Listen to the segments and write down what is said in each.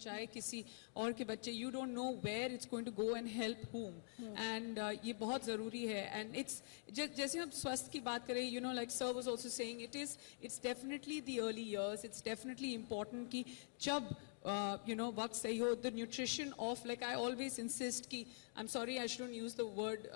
चाहे किसी और के बच्चे, you don't know where it's going to go and help whom. And ये बहुत ज़रूरी है. And it's जैसे हम स्वास्थ्य की बात करें, you know, like sir was also saying, it's definitely the early years. It's definitely important कि जब you know, वक्त सही हो, the nutrition of, like I always insist कि, I'm sorry I shouldn't use the word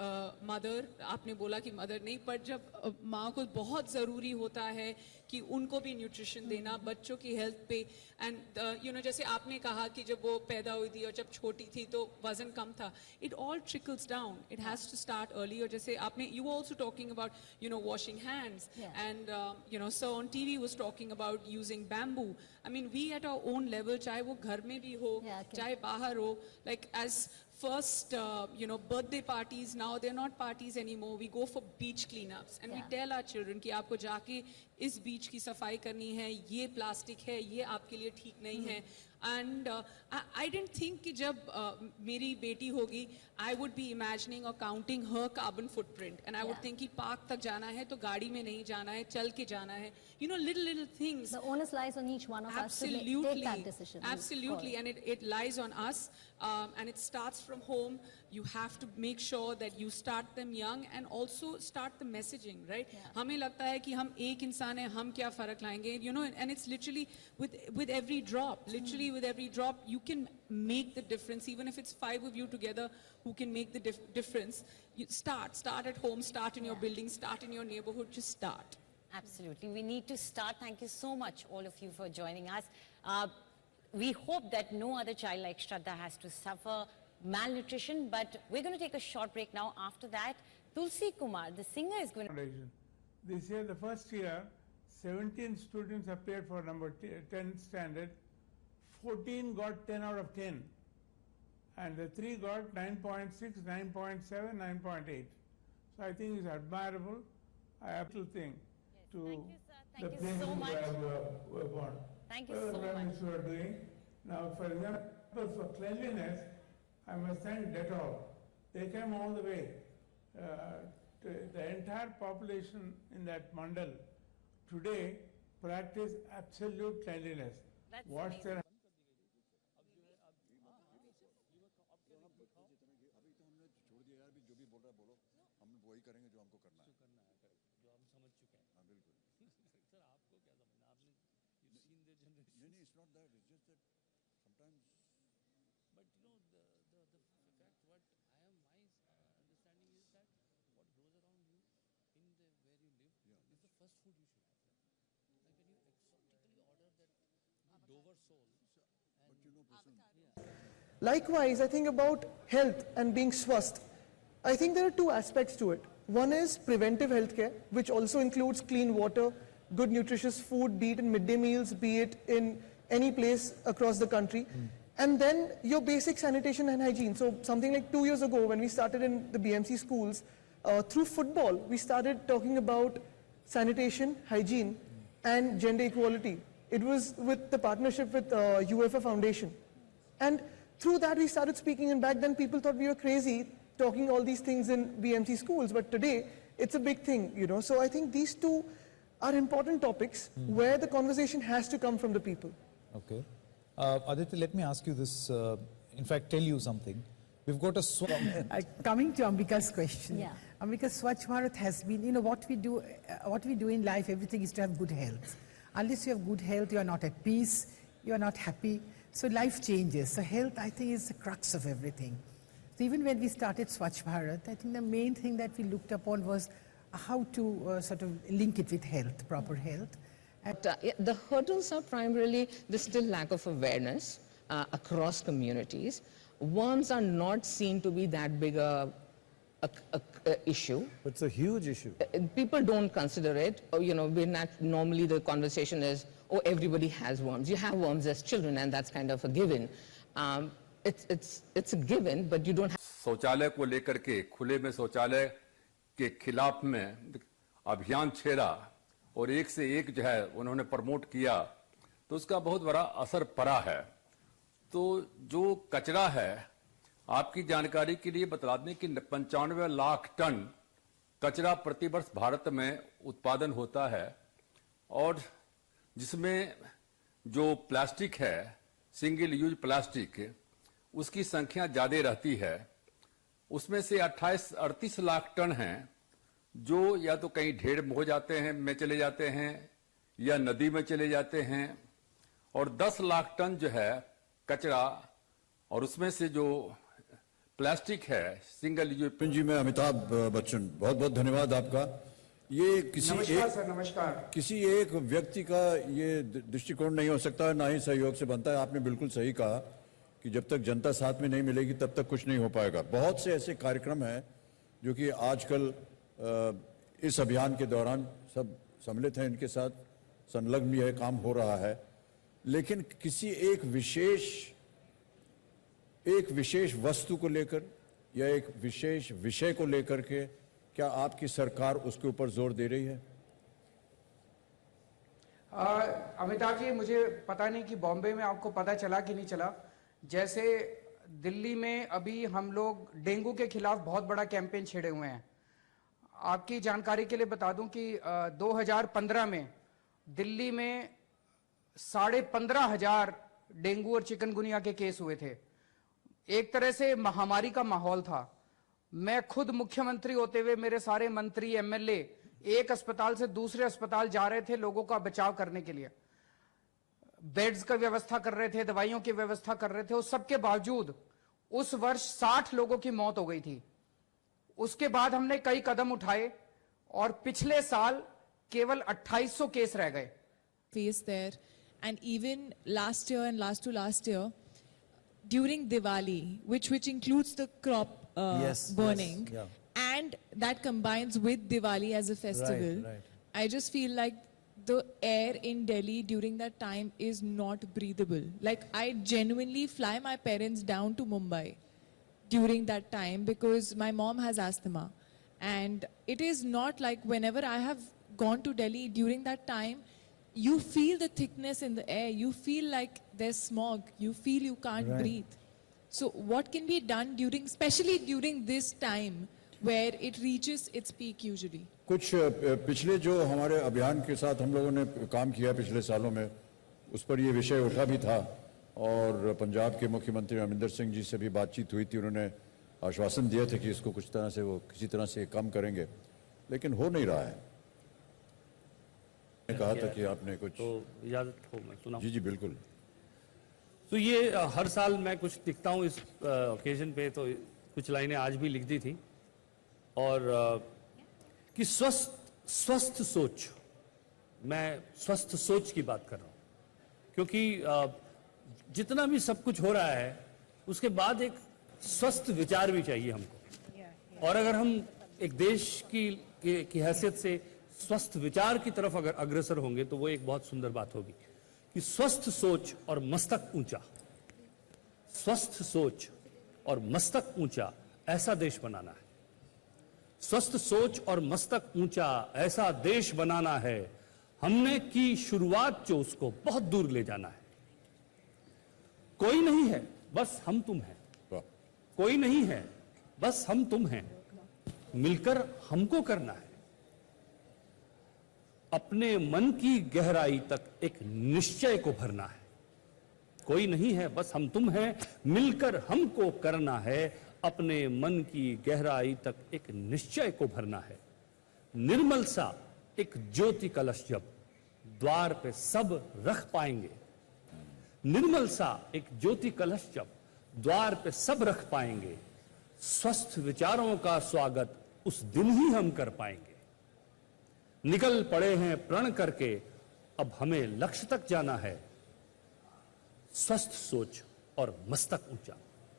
mother, आपने बोला कि mother नहीं, पर जब माँ को बहुत ज़रूरी होता है कि उनको भी nutrition देना, बच्चों की health पे, and you know, जैसे आपने कहा कि जब वो पैदा हुई थी और जब छोटी थी तो वजन कम था, it all trickles down. It has to start early. और जैसे आपने, you were also talking about, you know, washing hands, and you know, so on TV was talking about using bamboo. I mean, we at our own level, चाहे वो घर में भी हो, चाहे बाहर हो, like as first, you know, birthday parties, now they're not parties anymore. We go for beach cleanups and we tell our children कि आपको जाके इस beach की सफाई करनी है, ये plastic है, ये आपके लिए ठीक नहीं है. And I didn't think कि जब मेरी बेटी होगी, I would be imagining or counting her carbon footprint, and I would think कि park तक जाना है तो गाड़ी में नहीं जाना है, चल के जाना है. You know, little things. The onus lies on each one of us to take that decision. Absolutely, and it lies on us, and it starts from home. You have to make sure that you start them young and also start the messaging, right? हमें लगता है कि हम एक इंसान हैं, हम क्या फर्क लाएंगे, you know, and it's literally with every drop, literally with every drop, you can make the difference. Even if it's 5 of you together who can make the difference, you start at home, start in your building, start in your neighborhood, just start. Absolutely, we need to start. Thank you so much, all of you, for joining us. We hope that no other child like Shraddha has to suffer malnutrition, but we're going to take a short break now. After that, Tulsi Kumar, the singer, is going to... This year, the first year, 17 students appeared for number 10 standard. 14 got 10 out of 10. And the 3 got 9.6, 9.7, 9.8. So I think it's admirable. I have to think to thank you, sir. Thank you so much. Thank you so much. You are doing. Now, for example, for cleanliness, I must thank Dettol. They came all the way. The entire population in that mandal today practice absolute cleanliness. That's Wash their It's not that, it's just that sometimes... But you know, the fact what I am, my understanding is that what grows around you in the where you live is the first food you should have. Like when you exotically order that Dover sole. But you know, Likewise, I think about health and being swasth. I think there are two aspects to it. One is preventive healthcare, which also includes clean water, good nutritious food, be it in midday meals, be it in any place across the country. And then your basic sanitation and hygiene. So something like 2 years ago when we started in the BMC schools, through football, we started talking about sanitation, hygiene and gender equality. It was with the partnership with UEFA Foundation. And through that we started speaking, and back then people thought we were crazy talking all these things in BMC schools, but today it's a big thing, you know. So I think these two are important topics where the conversation has to come from the people. Okay. Aditya, let me ask you this, in fact tell you something. We've got a... Coming to Ambika's question, Ambika, Swachh Bharat has been, you know, what we do in life, everything is to have good health. Unless you have good health, you are not at peace, you are not happy, so life changes. So health, I think, is the crux of everything. So even when we started Swachh Bharat, I think the main thing that we looked upon was how to sort of link it with health, proper health. The hurdles are primarily the still lack of awareness across communities. Worms are not seen to be that big a issue. It's a huge issue. People don't consider it. You know, normally the conversation is, oh, everybody has worms. You have worms as children, and that's kind of a given. It's a given, but you don't have... शौचालय को लेकर के खुले में शौचालय के खिलाफ में अभियान छेड़ा और एक से एक जो है उन्होंने प्रमोट किया, तो उसका बहुत बड़ा असर पड़ा है. तो जो कचरा है, आपकी जानकारी के लिए बता दें कि 95 लाख टन कचरा प्रति वर्ष भारत में उत्पादन होता है, और जिसमें जो प्लास्टिक है सिंगल यूज प्लास्टिक, उसकी संख्या ज्यादा रहती है। उसमें से 38 लाख टन हैं जो या तो कहीं ढेर हो जाते हैं में चले जाते हैं या नदी में चले जाते हैं, और 10 लाख टन जो है कचरा, और उसमें से जो प्लास्टिक है सिंगल यूज। जी, मैं अमिताभ बच्चन, बहुत बहुत धन्यवाद आपका। ये किसी एक व्यक्ति का ये दृष्टिकोण नहीं हो सकता, ना ही सहयोग से बनता है। आपने बिल्कुल सही कहा कि जब तक जनता साथ में नहीं मिलेगी तब तक कुछ नहीं हो पाएगा। बहुत से ऐसे कार्यक्रम हैं जो कि आजकल इस अभियान के दौरान सब सम्मिलित हैं, इनके साथ संलग्न भी है, काम हो रहा है, लेकिन किसी एक विशेष वस्तु को लेकर या एक विशेष विषय को लेकर के क्या आपकी सरकार उसके ऊपर जोर दे रही है? अमिताभ जी, मुझे पता नहीं कि बॉम्बे में आपको पता चला कि नहीं चला, जैसे दिल्ली में अभी हम लोग डेंगू के खिलाफ बहुत बड़ा कैंपेन छेड़े हुए हैं। आपकी जानकारी के लिए बता दूं कि 2015 में दिल्ली में 15,500 डेंगू और चिकनगुनिया के केस हुए थे। एक तरह से महामारी का माहौल था। मैं खुद मुख्यमंत्री होते हुए मेरे सारे मंत्री एमएलए एक अस्पताल से दूसरे अस्पताल जा रहे थे लोगों का बचाव करने के लिए, बेड्स का व्यवस्था कर रहे थे, दवाइयों की व्यवस्था कर रहे थे। उस सबके बावजूद उस वर्ष 60 लोगों की मौत हो गई थी। उसके बाद हमने कई कदम उठाए और पिछले साल केवल 2800 केस रह गए। Face there, and even last year and last to last year, during Diwali, which includes the crop burning, and that combines with Diwali as a festival. Right. I just feel like the air in Delhi during that time is not breathable. Like, I genuinely fly my parents down to Mumbai during that time because my mom has asthma. And it is not like whenever I have gone to Delhi during that time, you feel the thickness in the air. You feel like there's smog. You feel you can't breathe. So what can be done during, especially during this time where it reaches its peak usually? कुछ पिछले जो हमारे अभियान के साथ हम लोगों ने काम किया पिछले सालों में, उस पर ये विषय उठा भी था और पंजाब के मुख्यमंत्री अमरिंदर सिंह जी से भी बातचीत हुई थी। उन्होंने आश्वासन दिया था कि इसको कुछ तरह से वो किसी तरह से कम करेंगे, लेकिन हो नहीं रहा है। मैंने कहा था कि आपने कुछ तो इजाजत हो मैं सुनाऊं? जी बिल्कुल। तो ये हर साल मैं कुछ लिखता हूँ इस ओकेजन पे, तो कुछ लाइनें आज भी लिख दी थी। और कि स्वस्थ सोच, मैं स्वस्थ सोच की बात कर रहा हूँ, क्योंकि जितना भी सब कुछ हो रहा है उसके बाद एक स्वस्थ विचार भी चाहिए हमको। और अगर हम एक देश की हैसियत से स्वस्थ विचार की तरफ अगर अग्रसर होंगे तो वो एक बहुत सुंदर बात होगी कि स्वस्थ सोच और मस्तक ऊंचा, स्वस्थ सोच और मस्तक ऊंचा, ऐसा देश बनाना है। स्वस्थ सोच और मस्तक ऊंचा ऐसा देश बनाना है। हमने की शुरुआत जो उसको बहुत दूर ले जाना है। कोई नहीं है बस हम तुम हैं, कोई नहीं है बस हम तुम हैं, मिलकर हमको करना है। अपने मन की गहराई तक एक निश्चय को भरना है। कोई नहीं है बस हम तुम हैं, मिलकर हमको करना है। अपने मन की गहराई तक एक निश्चय को भरना है। निर्मल सा एक ज्योति कलश जब द्वार पे सब रख पाएंगे, निर्मल सा एक ज्योति कलश जब द्वार पे सब रख पाएंगे, स्वस्थ विचारों का स्वागत उस दिन ही हम कर पाएंगे। निकल पड़े हैं प्रण करके, अब हमें लक्ष्य तक जाना है। स्वस्थ सोच और मस्तक ऊंचा,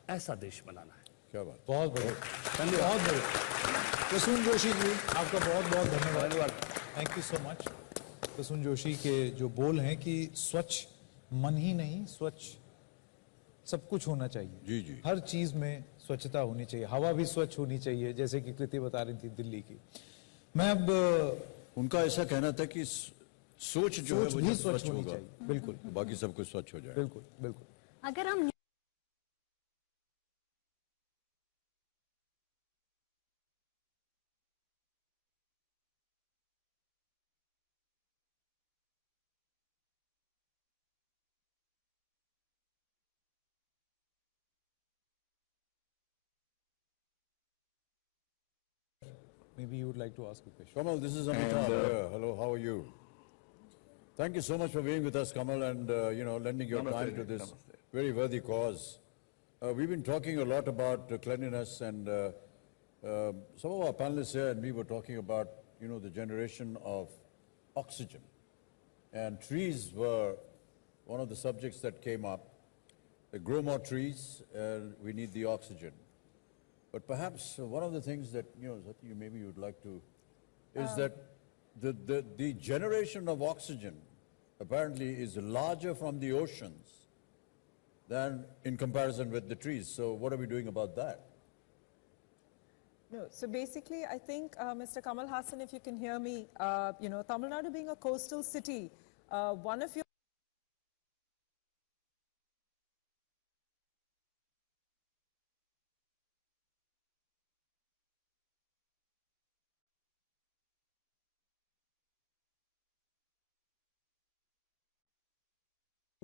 ऐसा देश बनाना है। क्या बात, बहुत बहुत धन्यवाद। बहुत बहुत प्रसून जोशी जी, आपका बहुत बहुत धन्यवाद। Thank you so much. Prasoon Joshi के जो बोल हैं कि स्वच्छ मन ही नहीं, स्वच्छ सब कुछ होना चाहिए। जी हर चीज में स्वच्छता होनी चाहिए। हवा भी स्वच्छ होनी चाहिए, जैसे कि कृति बता रही थी दिल्ली की। मैं अब उनका ऐसा कहना था कि सोच जो है वो भी स्वच्छ स्वच्छ होनी होगा, चाहिए। बिल्कुल, बाकी सब कुछ स्वच्छ हो जाए। बिल्कुल बिल्कुल। अगर हम maybe you would like to ask a question. Kamal, this is Amitabh. Hello, how are you? Thank you so much for being with us, Kamal, and lending your time to this very worthy cause. We've been talking a lot about cleanliness, and some of our panelists here and we were talking about, the generation of oxygen. And trees were one of the subjects that came up. Grow more trees, and we need the oxygen. But perhaps one of the things that, maybe you'd like to, is that the generation of oxygen apparently is larger from the oceans than in comparison with the trees. So what are we doing about that? No, so basically, I think, Mr. Kamal Hassan, if you can hear me, Tamil Nadu being a coastal city, one of your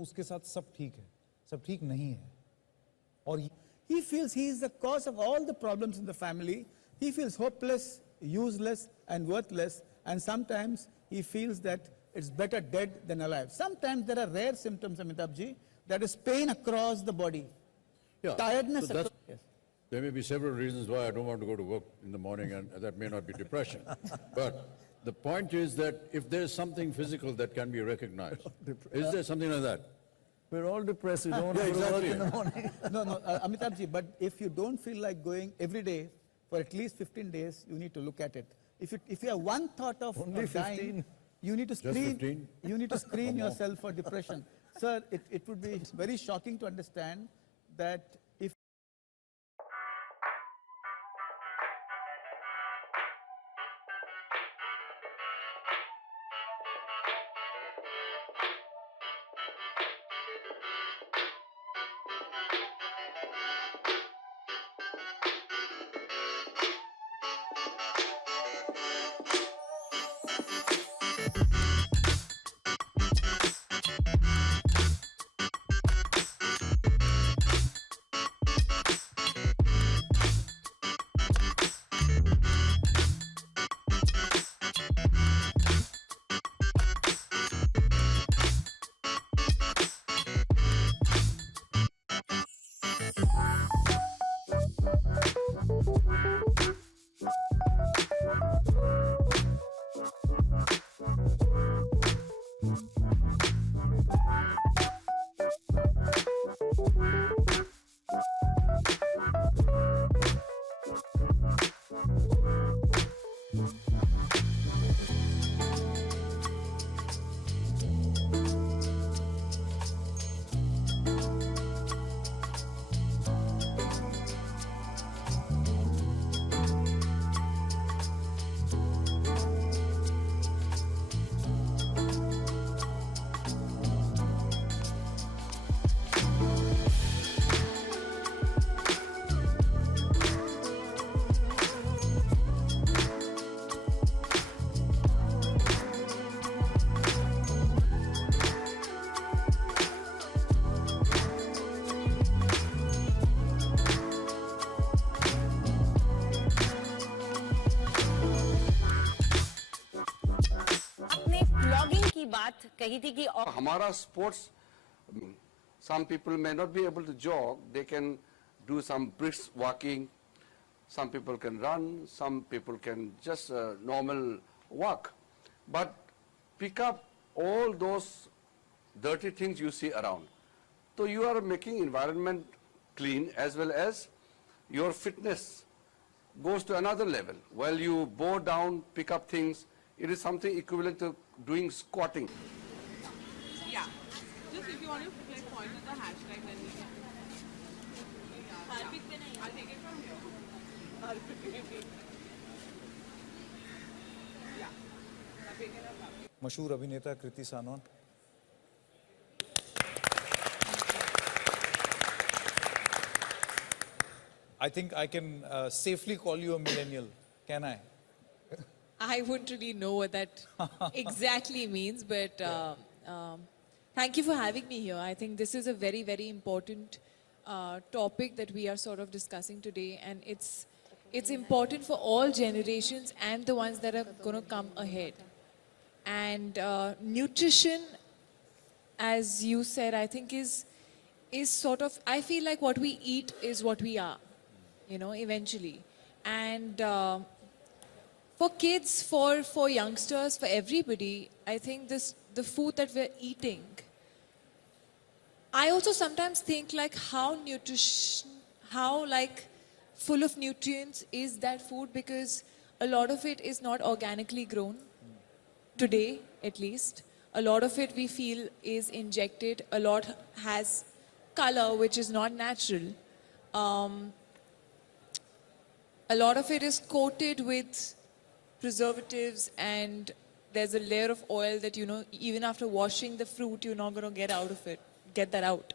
उसके साथ सब ठीक है, सब ठीक नहीं है. और he feels he is the cause of all the problems in the family. He feels hopeless, useless, and worthless. And sometimes he feels that it's better dead than alive. Sometimes there are rare symptoms, Amitabh, that is pain across the body. Yeah. Tiredness. So yes. There may be several reasons why I don't want to go to work in the morning, and that may not be depression. But the point is that if there's something physical that can be recognized, is there something like that? We're all depressed. We don't want to go to work in the morning. No, Amitabh, but if you don't feel like going every day for at least 15 days, you need to look at it. If you have one thought of dying, you need to screen. You need to screen yourself for depression. Sir, it would be very shocking to understand that if बात कही थी कि हमारा sports, some people may not be able to jog, they can do some brisk walking, some people can run, some people can just normal walk, but pick up all those dirty things you see around. So you are making environment clean as well as your fitness goes to another level. While you bow down, pick up things, it is something equivalent to doing squatting. Yeah. Just if you want to point at the hashtag, then we can. I'll take it from here. मशहूर अभिनेता कृति Sanon. I think I can safely call you a millennial. Can I? I wouldn't really know what that exactly means, but thank you for having me here. I think this is a very, very important topic that we are sort of discussing today, and it's It's important for all generations and the ones that are going to come ahead. And nutrition, as you said, I think is sort of, I feel like what we eat is what we are, you know, eventually. And for kids, for youngsters, for everybody, I think the food that we're eating, I also sometimes think like how like full of nutrients is that food, because a lot of it is not organically grown, today at least. A lot of it we feel is injected. A lot has color which is not natural. A lot of it is coated with preservatives, and there's a layer of oil that, you know, even after washing the fruit, you're not going to get that out.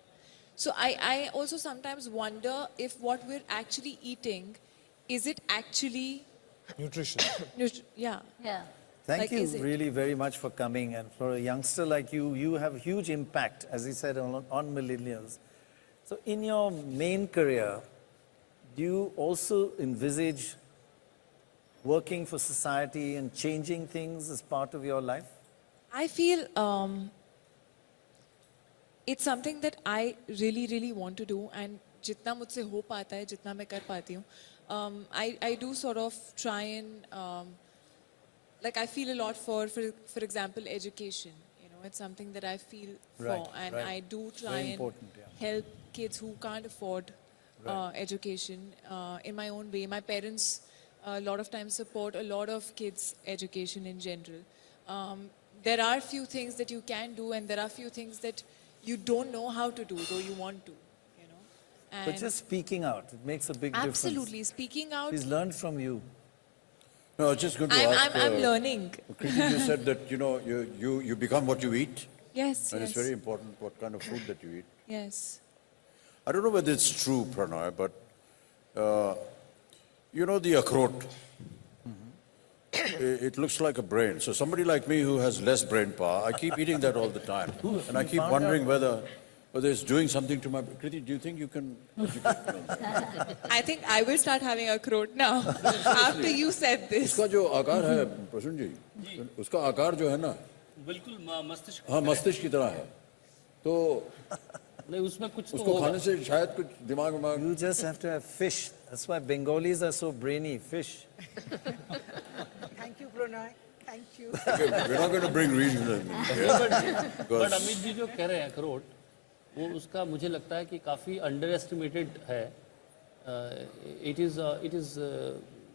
So I also sometimes wonder if what we're actually eating, is it actually nutrition? Yeah. Yeah. Thank Like, you is it? really very much for coming. And for a youngster like you, you have a huge impact, as he said, on millennials. So in your main career, do you also envisage working for society and changing things as part of your life? I feel it's something that I really want to do, and jitna mujhse ho pata hai, jitna main kar pati hu. I do sort of try and like I feel a lot for example, education. You know, it's something that I feel for, and I do try and help kids who can't afford education in my own way. My parents a lot of times support a lot of kids' education in general. There are few things that you can do, and there are few things that you don't know how to do, though you want to, you know. But just speaking out, it makes a big difference. Absolutely, speaking out. She's learned from you. No, I was just going to ask. I'm learning. Kriti, you said that, you know, you become what you eat. Yes, And yes. it's very important what kind of food that you eat. Yes. I don't know whether it's true, Pranay, but you know the akhrot. It looks like a brain. So somebody like me who has less brain power, I keep eating that all the time. And I keep wondering whether it's doing something to my... Kriti, do you think you can... I think I will start having a akhrot now, after you said this. उसका जो आकार है, प्रसून जी, उसका आकार जो है ना, बिल्कुल मस्तिष्क हाँ मस्तिष्क की तरह है. तो नहीं उसमें कुछ तो उसको खाने से शायद कुछ दिमाग में... You just have to have fish. That's why Bengalis are so brainy. Fish. Thank you, Pranay. Thank you. Okay, we're not going to bring reason. But Amit ji जो कह रहे हैं अखरोट, वो उसका मुझे लगता है कि काफ़ी अंडर एस्टिमेटेड है. It is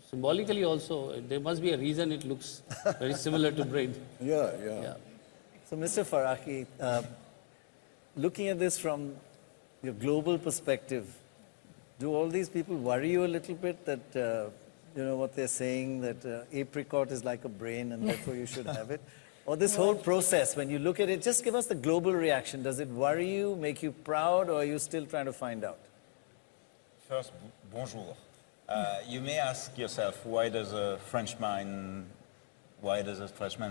symbolically also, there must be a reason it looks very similar to brain. Yeah. So, Mr. Faraki, looking at this from your global perspective, do all these people worry you a little bit that, you know, what they're saying, that apricot is like a brain and therefore you should have it? Or this whole process, when you look at it, just give us the global reaction. Does it worry you, make you proud, or are you still trying to find out? First, bonjour. You may ask yourself, why does a Frenchman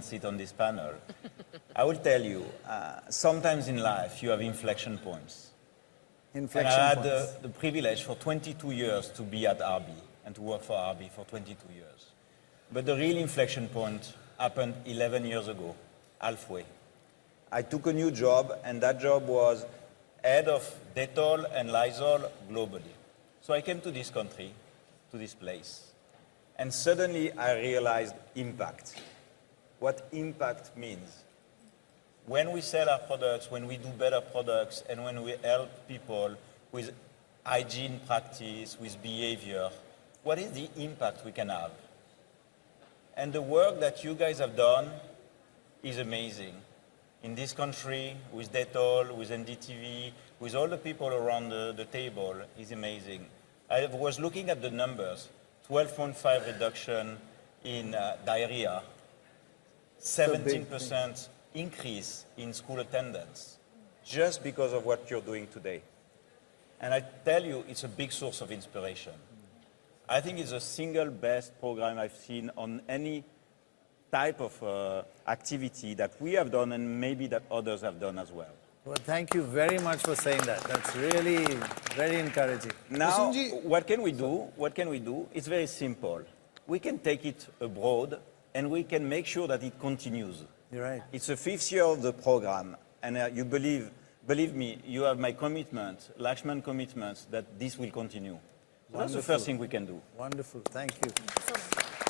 sit on this panel? I will tell you, sometimes in life you have inflection points. And I had the privilege for 22 years to be at RB and to work for RB for 22 years. But the real inflection point happened 11 years ago, halfway. I took a new job, and that job was head of Dettol and Lysol globally. So I came to this country, to this place, and suddenly I realized impact. What impact means. When we sell our products, when we do better products, and when we help people with hygiene practice, with behavior, what is the impact we can have? And the work that you guys have done is amazing. In this country, with Dettol, with NDTV, with all the people around the table, is amazing. I was looking at the numbers, 12.5 reduction in diarrhea, 17% increase in school attendance, just because of what you're doing today. And I tell you, it's a big source of inspiration. I think it's the single best program I've seen on any type of activity that we have done and maybe that others have done as well. Well, thank you very much for saying that. That's really very encouraging. Now, what can we do? What can we do? It's very simple. We can take it abroad and we can make sure that it continues. You're right. It's the 5th year of the program, and you believe me, you have my commitment, Lakshman commitment, that this will continue. So that's the first thing we can do. Wonderful. Thank you.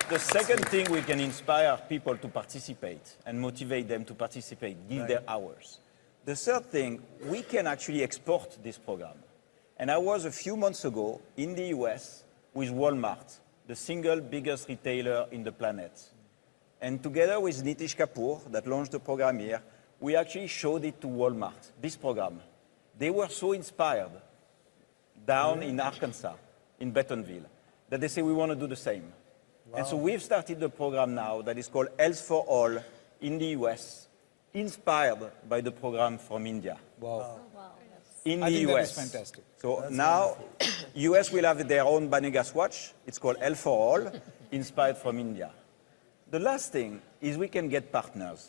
The second thing, we can inspire people to participate and motivate them to participate, give their hours. The third thing, we can actually export this program. And I was a few months ago in the US with Walmart, the single biggest retailer in the planet. And together with Nitish Kapoor, that launched the program here, we actually showed it to Walmart, this program. They were so inspired down in Arkansas, in Bentonville, that they say we want to do the same. Wow. And so we've started the program now that is called Health for All in the US, inspired by the program from India. Wow. In I the think US. that is fantastic. So That's now, US will have their own Banegas watch. It's called Health for All, inspired from India. The last thing is we can get partners.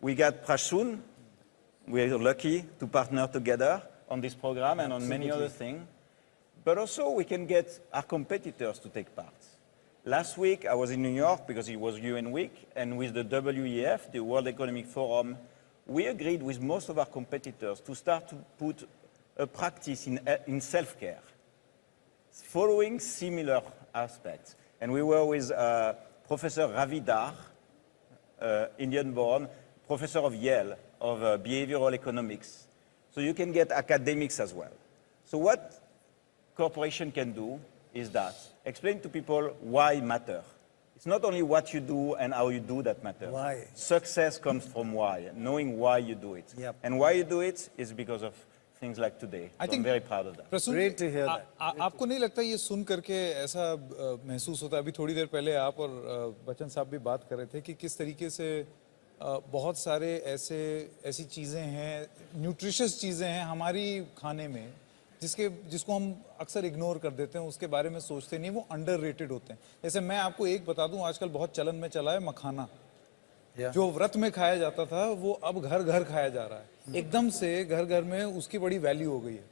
We got Prasoon. We're lucky to partner together on this program and on many other things. But also we can get our competitors to take part. Last week, I was in New York because it was UN Week, and with the WEF, the World Economic Forum, we agreed with most of our competitors to start to put a practice in self-care, following similar aspects. And we were with Professor Ravi Dar, Indian-born, professor of Yale, of behavioral economics. So you can get academics as well. So what corporation can do is that explain to people why matter. It's not only what you do and how you do that matters. Why? Success comes from why, knowing why you do it. Yep. And why you do it is because of things like today. So I'm very proud of that. Great to hear that. आपको नहीं लगता ये सुन करके ऐसा महसूस होता है? अभी थोड़ी देर पहले आप और बच्चन साहब भी बात कर रहे थे कि किस तरीके से बहुत सारे ऐसी चीज़ें हैं, न्यूट्रिशियस चीज़ें हैं हमारी खाने में, जिसको हम अक्सर इग्नोर कर देते हैं, उसके बारे में सोचते नहीं, वो अंडररेटेड होते हैं। जैसे मैं आपको एक बता दूं, आजकल बहुत चलन में चला है मखाना, जो व्रत में खाया जाता था वो अब घर घर खाया जा रहा है। एकदम से घर घर में उसकी बड़ी वैल्यू हो गई है।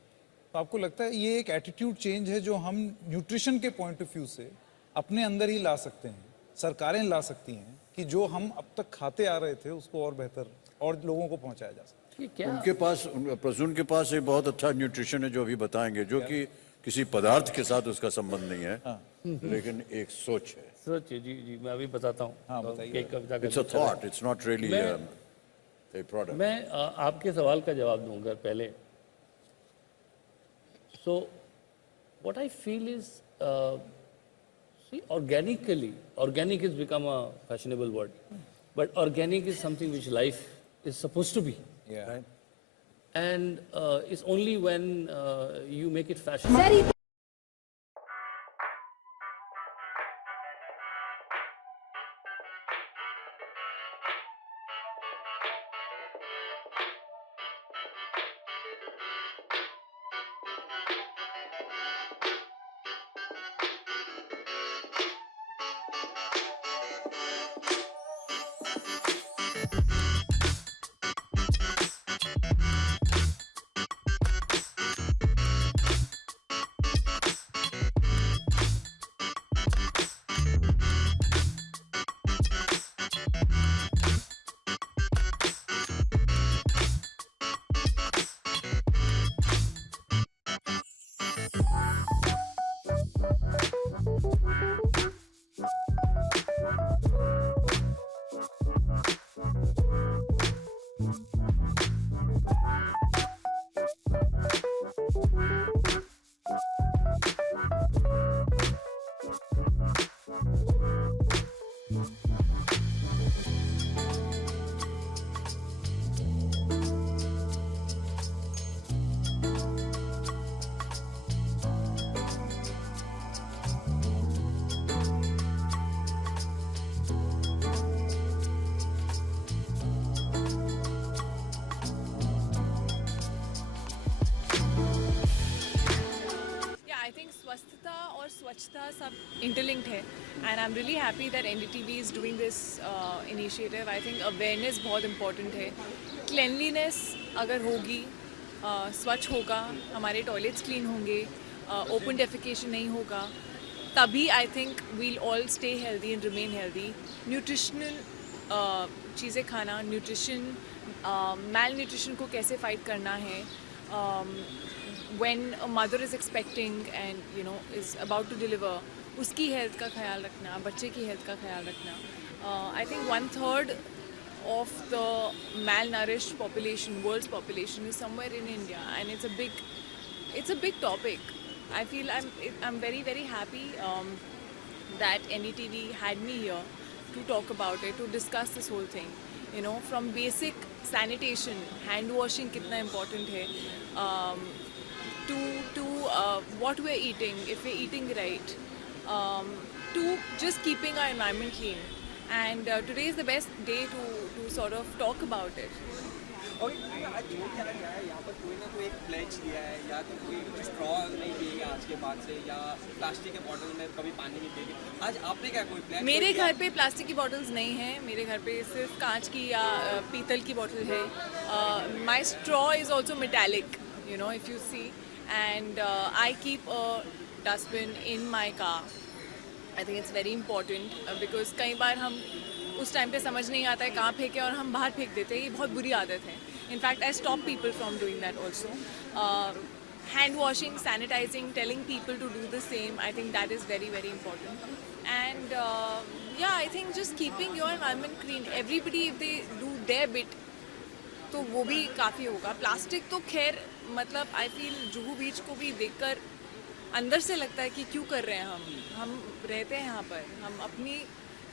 तो आपको लगता है ये एक एटीट्यूड चेंज है जो हम न्यूट्रिशन के पॉइंट ऑफ व्यू से अपने अंदर ही ला सकते हैं, सरकारें ला सकती हैं कि जो हम अब तक खाते आ रहे थे उसको और बेहतर और लोगों को पहुंचाया जा सके। उनके पास, प्रसून के पास एक बहुत अच्छा न्यूट्रिशन है जो अभी बताएंगे, जो कि किसी पदार्थ के साथ उसका संबंध नहीं है, लेकिन एक सोच है। सोच है, जी जी, मैं अभी बताता हूँ। हाँ, बताइए। It's a thought, it's not really a product. मैं आपके सवाल का जवाब दूंगा पहले। So, what I feel is, see, organic has become a fashionable word, but organic is something which life is supposed to be. Yeah. Right. And it's only when you make it fashionable. स्वच्छता सब interlinked है. And I'm really happy that NDTV is doing this initiative. I think awareness बहुत important है. Cleanliness अगर होगी, स्वच्छ होगा, हमारे टॉयलेट्स क्लीन होंगे, ओपन डेफिकेशन नहीं होगा, तभी I think we'll all stay healthy and remain healthy. Nutritional चीज़ें खाना, nutrition, malnutrition को कैसे fight करना है, when a mother is expecting and is about to deliver, उसकी हेल्थ का ख्याल रखना, बच्चे की हेल्थ का ख्याल रखना. I think 1/3 of the malnourished population, world's population, is somewhere in India, and it's a big topic. I feel I'm very, very happy that NDTV had me here to talk about it, to discuss this whole thing. From basic sanitation, hand washing कितना important है, to what we're eating, if we're eating right. To just keeping our environment clean, and today is the best day to sort of talk about it. और आज जो भी आज आया यहाँ पर कोई ना कोई एक प्लेज लिया है, या तो कोई स्ट्रॉ नहीं पिएगा आज के बाद से, या प्लास्टिक के बॉटल में कभी पानी नहीं पिएगा. आज आपने क्या कोई प्लान? मेरे घर पे प्लास्टिक की बॉटल्स नहीं हैं. मेरे घर पे सिर्फ कांच की या पीतल की बॉटल है. My straw is also metallic, if you see, and I keep a dustbin in my car. I think it's very important because कई बार हम उस टाइम पे समझ नहीं आता है कहाँ फेंके और हम बाहर फेंक देते हैं. ये बहुत बुरी आदत है. In fact, I stop people from doing that also. Hand washing, sanitizing, telling people to do the same. I think that is very, very important. And yeah, I think just keeping your environment clean. Everybody, if they do their bit, तो वो भी काफ़ी होगा. Plastic तो खैर मतलब I feel Juhu बीच को भी देखकर अंदर से लगता है कि क्यों कर रहे हैं हम रहते हैं यहाँ पर, हम अपनी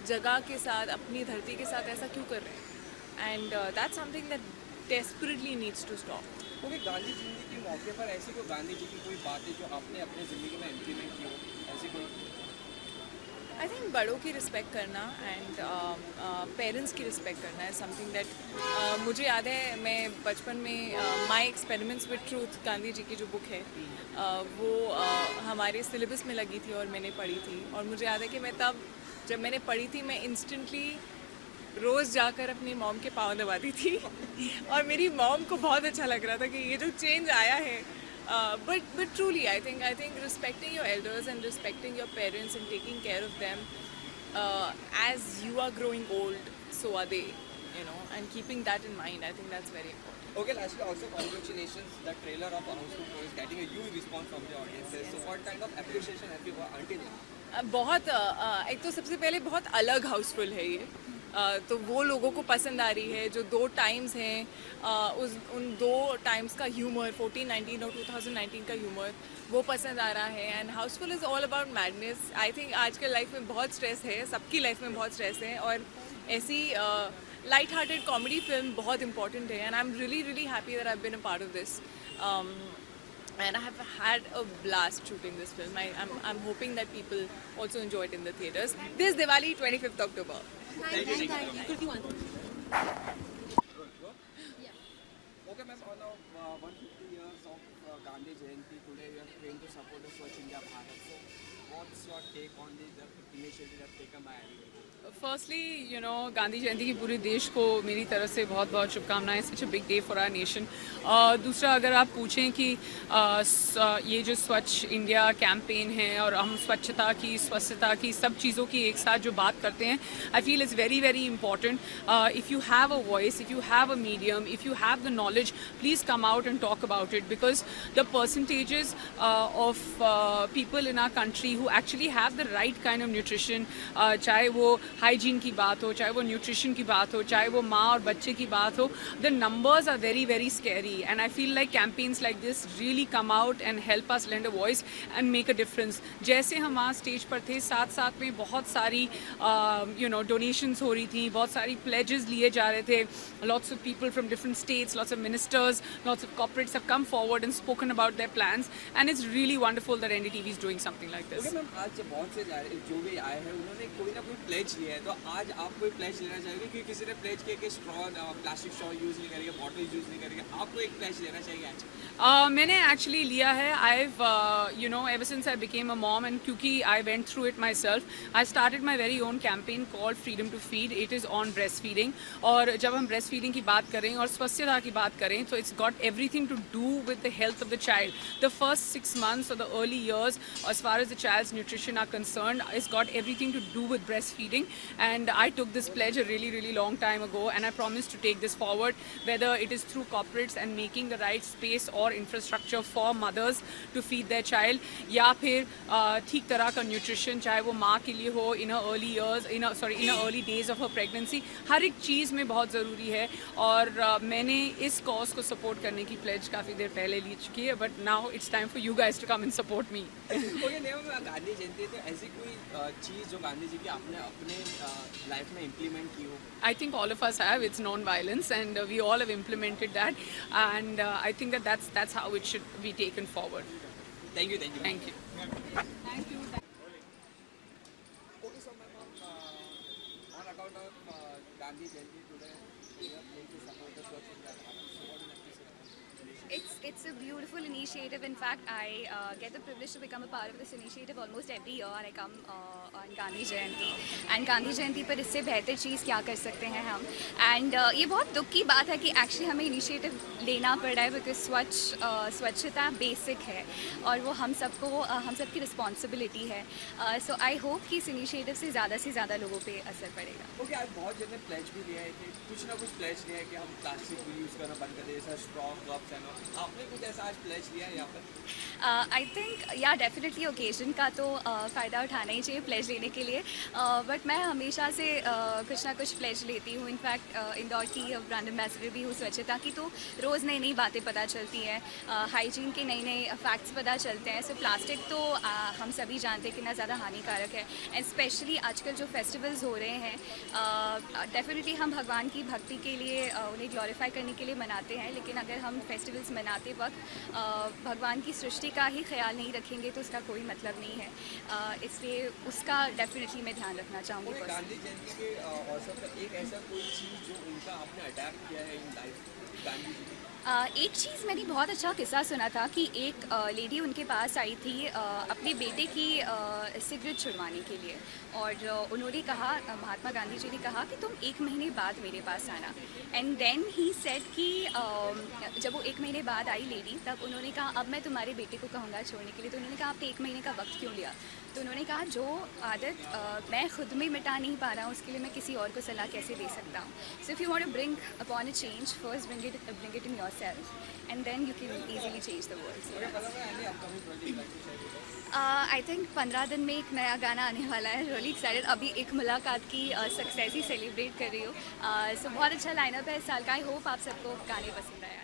जगह के साथ, अपनी धरती के साथ ऐसा क्यों कर रहे हैं. And that's something that desperately needs to stop. Okay, Gandhi Jayanti के मौके पर ऐसी कोई गांधी जी की कोई बातें जो आपने अपनी ज़िंदगी में इम्प्लीमेंट की हो, ऐसी कोई? आई थिंक बड़ों की रिस्पेक्ट करना एंड पेरेंट्स की रिस्पेक्ट करना है समथिंग दैट मुझे याद है. मैं बचपन में my experiments with truth, Gandhi ji की जो बुक है, वो हमारे सिलेबस में लगी थी और मैंने पढ़ी थी. और मुझे याद है कि मैं तब जब मैंने पढ़ी थी, मैं इंस्टेंटली रोज़ जाकर अपनी मॉम के पाँव दबाती थी और मेरी मॉम को बहुत अच्छा लग रहा था कि ये जो चेंज आया है. But truly, I think respecting your elders and respecting your parents and taking care of them as you are growing old, so are they, and keeping that in mind, I think that's very important. Okay, lastly, also congratulations. The trailer of Houseful 4 is getting a huge response from the audiences. So what kind of appreciation have you got until now? बहुत एक तो सबसे पहले बहुत अलग हाउसफुल है ये. तो वो लोगों को पसंद आ रही है. जो 2 टाइम्स हैं, उन 2 टाइम्स का ह्यूमर, 14-19 और 2019 का ह्यूमर, वो पसंद आ रहा है. And Housefull is all about madness. I think आजकल लाइफ में बहुत स्ट्रेस है, सबकी लाइफ में बहुत स्ट्रेस है, और ऐसी लाइट हार्टेड कॉमेडी फिल्म बहुत इंपॉर्टेंट है. And I am really really happy that I have been a part of this. And I have had a blast shooting this film. I'm hoping that people also enjoy it in the theaters. This Diwali, 25th October. Thank you. Kriti, one. Okay, ma'am, on 150 years of Gandhi Jayanti, today we are going to support the Swachh India Bharat. So what's your take on the initiative that's taken by everybody? Firstly, Gandhi Jayanti की पूरे देश को मेरी तरफ से बहुत बहुत शुभकामनाएं. Such a big day for our nation. दूसरा, अगर आप पूछें कि ये जो स्वच्छ इंडिया कैंपेन है और हम स्वच्छता की, स्वस्थता की, सब चीज़ों की एक साथ जो बात करते हैं, I feel it's very very important. If you have a voice, if you have a medium, if you have the knowledge, please come out and talk about it, because the percentages of people in our country who actually have the right kind of nutrition, चाहे वो hygiene की बात हो, चाहे वो nutrition की बात हो, चाहे वो माँ और बच्चे की बात हो, the numbers are very very scary. And I feel like campaigns like this really come out and help us lend a voice and make a difference. जैसे हम वहाँ स्टेज पर थे, साथ साथ में बहुत सारी डोनेशंस हो रही थी, बहुत सारी प्लेजेस लिए जा रहे थे. Lots of people from different states, lots of ministers, lots of corporates have come forward and spoken about their plans, and it's really wonderful that NDTV is doing something like this. Okay ma'am, आज बहुत से जो भी आए हैं उन्होंने कोई ना कोई प्लेज की है, तो आज आप कोई प्लेज लेना चाहेंगे? क्योंकि किसी ने प्लेज किया कि स्ट्रॉ, प्लास्टिक स्ट्रॉ यूज़ नहीं करेंगे, बॉटल यूज़ नहीं करेंगे, आपको एक प्लेज लेना चाहिए आज? मैंने एक्चुअली लिया है. I've you know, ever since I became a mom and क्योंकि I went through it myself, I started my very own campaign called Freedom to Feed. It is on breastfeeding. और जब हम breastfeeding की बात करें और स्वास्थ्यता की बात करें, so it's got everything to do with the health of the child. The first 6 months or the early years, as far as the child's nutrition are concerned, it's got everything to do with breastfeeding. And I took this pledge a really long time ago, and I promised to take this forward, whether it is through corporates and making the right space or infrastructure for mothers to feed their child, या फिर ठीक तरह का nutrition, चाहे वो माँ के लिए हो in her early years, in her early days of her pregnancy, हर एक चीज़ में बहुत ज़रूरी है. और मैंने इस cause को support करने की pledge काफ़ी देर पहले ली चुकी है, but now it's time for you guys to come and support me. Okay, Gandhi Jayanti तो ऐसी कोई चीज़ जो गांधी जी की आपने अपने लाइफ में इम्प्लीमेंट की हो? I think all of us have. It's non-violence, and we all have implemented that. And I think that's how it should be taken forward. Thank you. Thank you. Thank you. Okay, so ma'am, on account of Gandhi Jayanti today, we are going to support the Swasthagrahha. So what would you like to say about it? It's a beautiful initiative. In fact, I get the privilege to become a part of this initiative almost every year. I come on Gandhi Jayanti. And Gandhi Jayanti पर इससे बेहतर चीज़ क्या कर सकते हैं हम? And ये बहुत दुख की बात है कि actually हमें initiative लेना पड़ रहा है because स्वच्छता basic है और वो हम सबकी responsibility है. So I hope कि इस initiative से ज़्यादा लोगों पे असर पड़ेगा. Okay, आज बहुत जने pledge भी लिया है कि कुछ ना कुछ pledge लिया है कि हम प्लास्टिक भी यूज़ करना बंद कर दें, जैसा straw, cups and all. आपने कुछ ऐसा आज pledge लिया है यहाँ पर? I think yeah, definitely occasion का तो फ़ायदा उठाना ही चाहिए pledge लेने के लिए. But मैं हमेशा से कुछ ना कुछ pledge लेती हूँ. इनफैक्ट इंदौर की ब्रांड एम्बेसडर भी हूँ स्वच्छता की, तो रोज़ नई बातें पता चलती हैं, हाइजीन के नए फैक्ट्स पता चलते हैं. सो प्लास्टिक तो हम सभी जानते हैं कितना ज़्यादा हानिकारक है. एंड स्पेशली आजकल जो फेस्टिवल्स हो रहे हैं, डेफिनेटली हम भगवान की भक्ति के लिए उन्हें ग्लोरीफाई करने के लिए मनाते हैं, लेकिन अगर हम फेस्टिवल्स मनाते वक्त भगवान की सृष्टि का ही ख्याल नहीं रखेंगे तो उसका कोई मतलब नहीं है. इसलिए उसका डेफिनेटली मैं ध्यान रखना चाहूँगी. गांधी जयंती के अवसर पर एक ऐसा कोई चीज़ जो उनका आपने अडैप्ट किया है इन लाइफ गांधी जी? एक चीज़ मैंने बहुत अच्छा किस्सा सुना था कि एक लेडी उनके पास आई थी अपने बेटे की सिगरेट छुड़वाने के लिए, और उन्होंने कहा, महात्मा गांधी जी ने कहा कि तुम 1 महीने बाद मेरे पास आना. एंड देन ही सेड कि जब वो 1 महीने बाद आई लेडी, तब उन्होंने कहा अब मैं तुम्हारे बेटे को कहूँगा छोड़ने के लिए. तो उन्होंने कहा आपने 1 महीने का वक्त क्यों लिया? तो उन्होंने कहा जो आदत मैं खुद में मिटा नहीं पा रहा हूँ उसके लिए मैं किसी और को सलाह कैसे दे सकता हूँ. So if you want to bring upon a change, first bring it in yourself and then you can easily change the world. I think 15 दिन में एक नया गाना आने वाला है. really excited. अभी एक मुलाकात की सक्सेस ही सेलिब्रेट कर रही हूँ. सो बहुत अच्छा लाइनअप है इस साल का. आई होप आप सबको गाने पसंद आए.